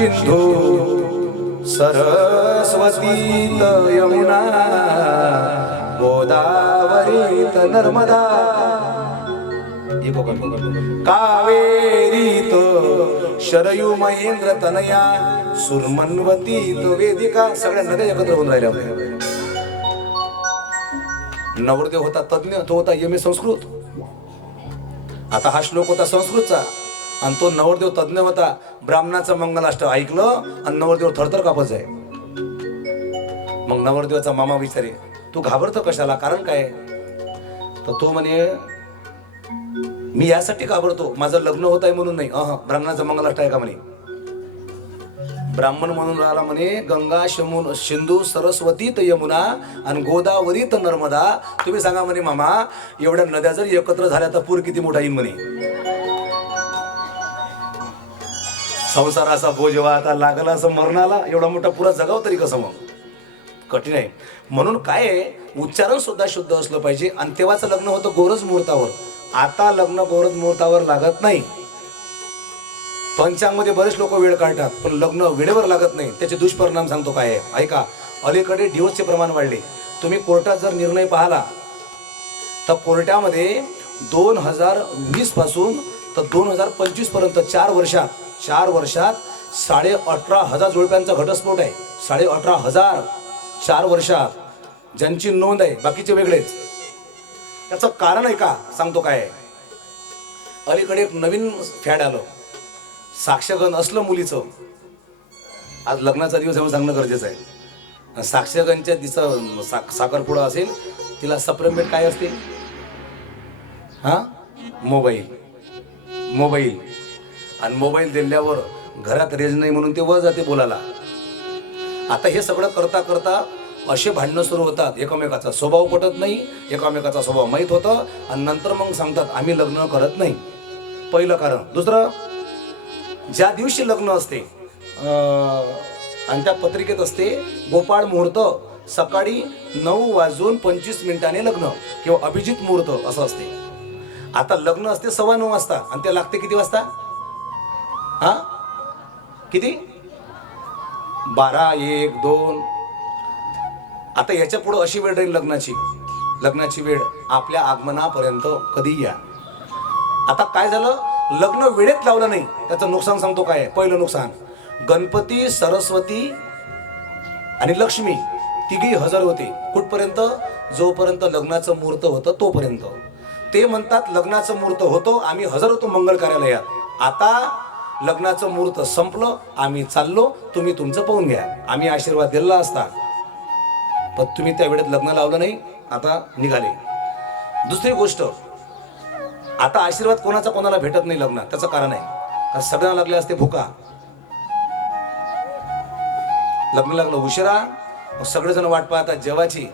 सिंधू सरस्वतीत यमुना गोदावरीत नर्मदा कावेरीत शरयू महेंद्र तनया सुरमन्वतीत वेदिका सगळ्या नद्या एकत्र होऊन राहिल्या होत्या. नवरदेव होता तज्ञ तो होता यमे संस्कृत. आता हा श्लोक होता संस्कृतचा. आणि तो नवरदेव तज्ञ होता. ब्राह्मणाचं मंगलाष्ट ऐकलं आणि नवरदेव थरथर कापच आहे मग नवरदेवाचा मामा विचारे तू घाबरतो कशाला? कारण काय? तर तो म्हणे मी यासाठी घाबरतो. माझं लग्न होत आहे म्हणून नाही. अह ब्राह्मणाचं मंगलाष्ट आहे का? म्हणे. ब्राह्मण म्हणून राहिला म्हणे गंगा शमून सिंधू सरस्वती तर यमुना आणि गोदावरी तर नर्मदा. तुम्ही सांगा म्हणे मामा एवढ्या नद्या जर एकत्र झाल्या तर पूर किती मोठा येईल म्हणे. संसाराचा बोज जेव्हा आता लागला असं मरणाला एवढा मोठा पुरा जगाव तरी कसं मग? कठीण आहे. म्हणून काय आहे? उच्चारण सुद्धा शुद्ध असलं पाहिजे. आणि तेव्हाचं लग्न होतं गोरज मुहूर्तावर. आता लग्न गोरज मुहूर्तावर लागत नाही. पंचांगमध्ये बरेच लोक वेळ काढतात पण लग्न वेळेवर लागत नाही. त्याचे दुष्परिणाम सांगतो काय आहे? ऐका अलीकडे डिवोर्सचे प्रमाण वाढले. तुम्ही कोर्टात जर निर्णय पाहिला तर कोर्टामध्ये दोन हजार वीसपासून तर दोन हजार पंचवीसपर्यंत चार वर्षात चार वर्षात साडे अठरा हजार जोडप्यांचा घटस्फोट आहे. साडे अठरा हजार चार वर्षात ज्यांची नोंद आहे बाकीचे वेगळेच. त्याचं कारण आहे का? सांगतो काय? आहे? अलीकडे एक नवीन फॅड आलं. साक्षगण असलं मुलीचं. आज लग्नाचा दिवस आहे सांगणं गरजेचं आहे. साक्षगणच्या दिसं सा साखरपुडा असेल तिला सप्रेमेट काय असते? हा? मोबाईल. मोबाईल. आणि मोबाईल दिल्यावर घरात रेंज नाही म्हणून ते वर जाते बोलायला. आता हे सगळं करता करता असे भांडणं सुरू होतात. एकमेकाचा स्वभाव पटत नाही एकामेकाचा स्वभाव माहीत होतं आणि नंतर मग सांगतात आम्ही लग्न करत नाही. पहिलं कारण. दुसरं ज्या दिवशी लग्न असते आणि त्या पत्रिकेत असते गोपाळ मुहूर्त सकाळी नऊ वाजून पंचवीस मिनिटाने लग्न किंवा अभिजित मुहूर्त असं असते. आता लग्न असते सव्वा नऊ वाजता आणि ते लागते किती वाजता? हा? किती? बारा एक दोन. आता याच्या पुढं अशी वेळ राहील लग्नाची. लग्नाची वेळ आपल्या आगमनापर्यंत कधी या? आता काय झालं? लग्न वेळेत लावलं नाही. त्याचं नुकसान सांगतो काय? पहिलं नुकसान. गणपती सरस्वती आणि लक्ष्मी तिघी हजर होते. कुठपर्यंत? जोपर्यंत लग्नाचं मुहूर्त होतं तोपर्यंत. ते म्हणतात लग्नाचं मुहूर्त होतो आम्ही हजर होतो मंगल कार्यालयात. आता लग्नाचं मुहूर्त संपलं आम्ही चाललो तुम्ही तुमचं पाहून घ्या. आम्ही आशीर्वाद दिला असता. पण तुम्ही त्या वेळेत लग्न लावलं नाही आता निघाले. दुसरी गोष्ट आता आशीर्वाद कोणाचा कोणाला भेटत नाही लग्न त्याचं कारण आहे. कारण सगळ्यांना लागले असते भुका. लग्न लागलं उशिरा सगळेजण वाट पाहतात जेवाची.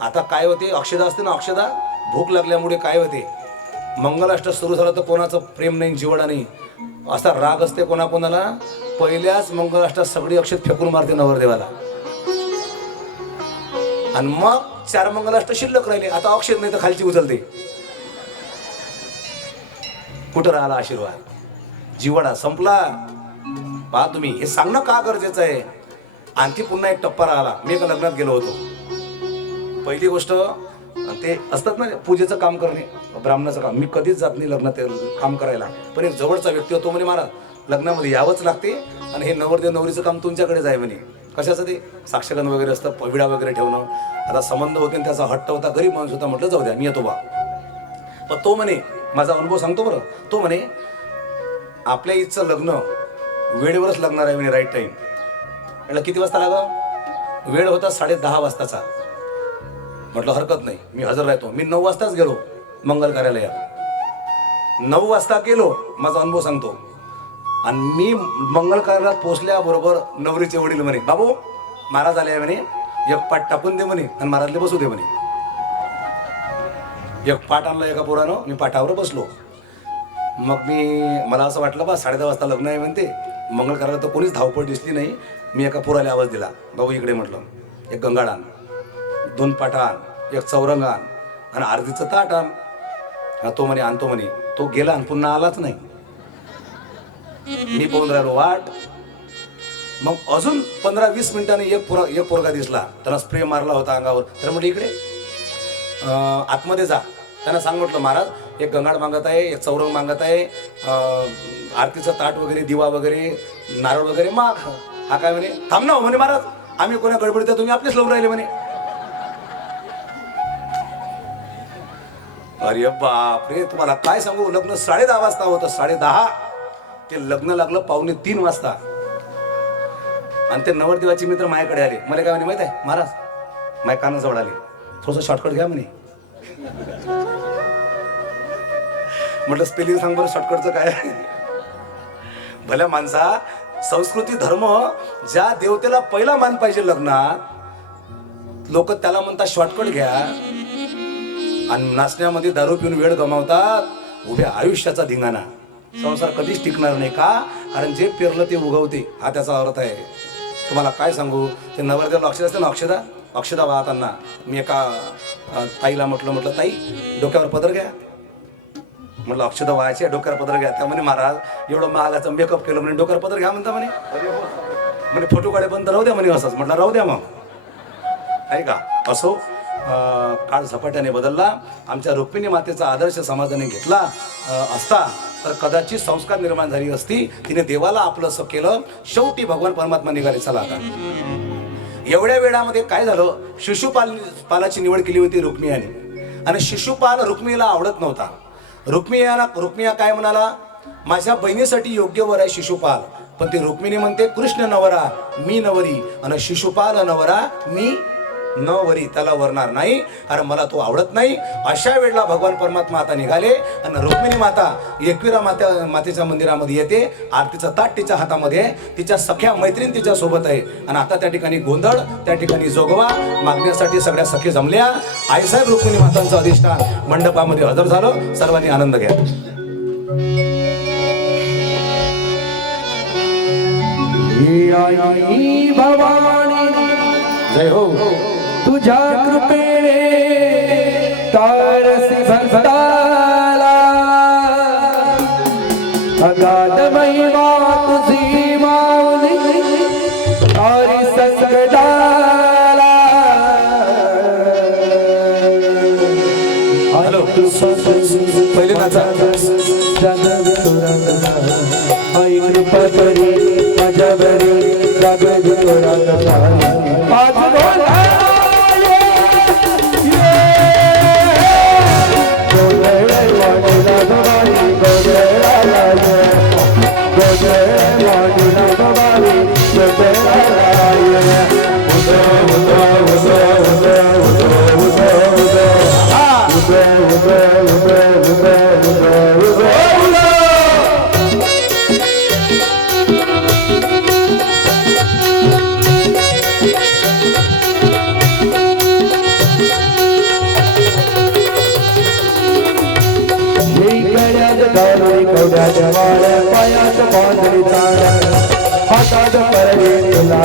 आता काय होते अक्षदा असते ना अक्षदा? भूक लागल्यामुळे काय होते? मंगलाष्ट सुरू झालं तर कोणाचं प्रेम नाही जिवडा नाही. असा राग असते कोणाकोणाला? पहिल्याच मंगलाष्टात सगळी अक्षत फेकून मारते नवरदेवाला. आणि मग चार मंगलाष्ट शिल्लक राहिले. आता अक्षत नाही तर खालची उचलते. कुठं राहिला आशीर्वाद? जिवडा संपला. पहा तुम्ही हे सांगणं का गरजेचं आहे? आणखी पुन्हा एक टप्पा राहिला. मी एका लग्नात गेलो होतो. पहिली गोष्ट ते असतात ना पूजेचं काम करणे ब्राह्मणाचं काम. मी कधीच जात नाही लग्नात ते काम करायला. पण एक जवळचा व्यक्ती होतो म्हणे मला लग्नामध्ये यावंच लागते आणि हे नवरदेव नवरीचं काम तुमच्याकडेच आहे म्हणे. कशाचं ते? साक्षगण वगैरे असतं पविडा वगैरे ठेवणं. आता संबंध होते आणि त्याचा हट्ट होता गरीब माणूस होता म्हटलं जाऊ द्या मी येतो बा. पण तो म्हणे माझा अनुभव सांगतो बरं. तो म्हणे आपल्या इथचं लग्न वेळेवरच लागणार आहे म्हणे राईट टाईम म्हटलं किती वाजता लागा वेळ होता साडे दहा वाजताचा. म्हटलं हरकत नाही. मी हजर राहतो. मी नऊ वाजताच गेलो मंगल कार्यालयात. नऊ वाजता गेलो माझा अनुभव सांगतो. आणि मी मंगल कार्यालयात पोहोचल्याबरोबर नवरीचे वडील म्हणे बाबू महाराज आले आहे म्हणे. एक पाठ टाकून दे म्हणे आणि महाराजले बसू दे म्हणे. एक पाठ आणला एका पोरानं मी पाठावर बसलो. मग मी मला असं वाटलं बा साडे दहा वाजता लग्न आहे म्हणते. मंगल कार्यालयात तर कोणीच धावपळ दिसली नाही. मी एका पोराला आवाज दिला. बाबू इकडे म्हटलं. एक गंगाड आण. दोन पाठ आण एक चौरंग आण आणि अर्धीचं ताट आण हा तो म्हणे आणतो म्हणे तो गेला आणि पुन्हा आलाच नाही. मी पाहून राहिलो वाट. मग अजून पंधरा वीस मिनिटांनी एक पोरा एक पोरगा दिसला. त्याला स्प्रे मारला होता अंगावर. तर म्हटलं इकडे. अं, आतमध्ये जा. त्यांना सांग म्हटलं महाराज एक गंगाड मागत आहे एक चौरंग मागत आहे. आरतीचा आरतीचं ताट वगैरे दिवा वगैरे नारळ वगैरे माग. हा काय म्हणे थांब ना हो म्हणे महाराज. आम्ही कोणा गडबडीत तुम्ही आपलेच लावून राहिले म्हणे. अरे बापरे तुम्हाला काय सांगू? लग्न साडे दहा वाजता होतं साडे दहा ते लग्न लागलं पावणे तीन वाजता. आणि ते नवरदेवाचे मित्र माझ्याकडे आले. मला काय म्हणे माहीत आहे? महाराज माझ्या कानाजवळ आले. थोडस शॉर्टकट घ्या म्हणे. म्हटलं स्पेलिंग सांग बरं शॉर्टकटचं काय? आहे? भल्या माणसा संस्कृती धर्म ज्या देवतेला पहिला मान पाहिजे लग्नात लोक त्याला म्हणतात शॉर्टकट घ्या. आणि नाचण्यामध्ये दारू पिऊन वेळ गमावतात. उभ्या आयुष्याचा धिंगाणा. संसार कधीच टिकणार नाही का? कारण जे पेरलं ते उगवते. हा त्याचा अर्थ आहे. तुम्हाला काय सांगू? ते नवरदेवाला अक्षर असते ना अक्षदा? अक्षदा वाहताना मी एका ताईला म्हटलं म्हटलं ताई डोक्यावर पदर घ्या. म्हटलं अक्षदा व्हायचे डोक्यावर पदर घ्या. त्या म्हणे महाराज एवढं महागाचं मेकअप केलं म्हणे डोक्यावर पदर घ्या म्हणता म्हणे. म्हणे फोटो काढे बंद राहू द्या म्हणे असंच. म्हटलं राहू द्या मग. आहे का असो काळ झपाट्याने बदलला आमच्या रुक्मिणी मातेचा आदर्श समाजाने घेतला असता तर कदाचित संस्कार निर्माण झाली असती तिने देवाला आपलंसं केलं शेवटी भगवान परमात्मा निघाले चला आता. एवढ्या वेळामध्ये काय झालं शिशुपाल पालाची निवड केली होती रुक्मियाने आणि शिशुपाल रुक्मिणीला आवडत नव्हता. रुक्मियाला रुक्मिया काय म्हणाला माझ्या बहिणीसाठी योग्य वर आहे शिशुपाल पण ते रुक्मिणी म्हणते कृष्ण नवरा मी नवरी आणि शिशुपाल नवरा मी न वरी त्याला वरणार नाही कारण मला तो आवडत नाही. अशा वेळेला भगवान परमात्मा आता निघाले आणि रुक्मिणी माता एकविरा माता मातेच्या मंदिरामध्ये येते आरतीचा ताट तिच्या हातामध्ये आहे. तिच्या सख्या मैत्रीण तिच्या सोबत आहे. आणि आता त्या ठिकाणी गोंधळ त्या ठिकाणी जोगवा मागण्यासाठी सगळ्या सखे जमल्या. आईसाहेब रुक्मिणी मातांचं अधिष्ठान मंडपामध्ये हजर झालं. सर्वांनी आनंद घ्या. भवानी. जय हो. तुझ्या कृपेने तारसी भक्ताला. अगाध महिमा तुझी माऊली तारी संकटाला. हॅलो. पहिले नाचा. आई कृपा करी माझ्यावरी जागद आज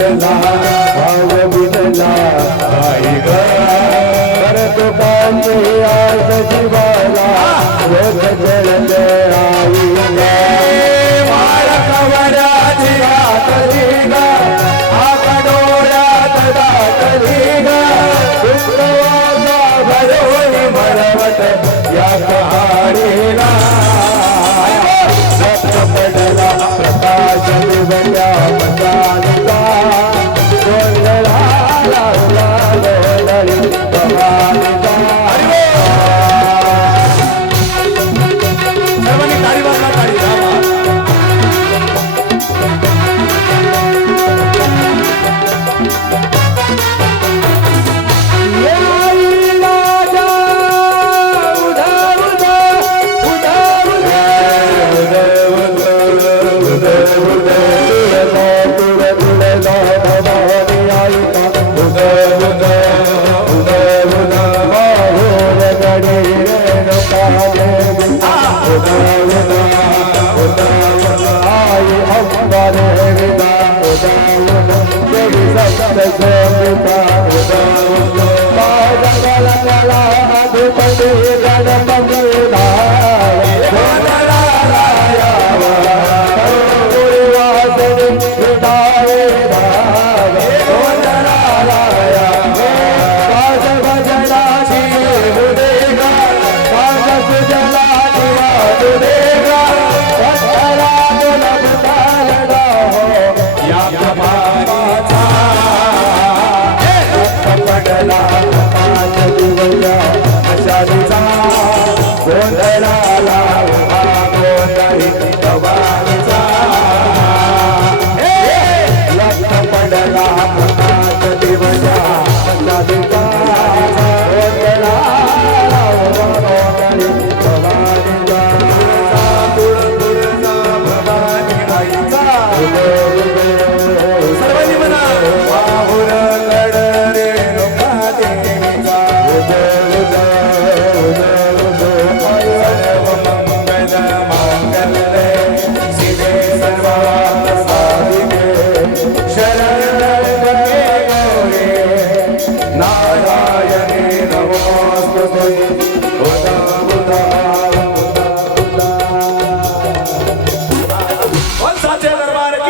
जीवाला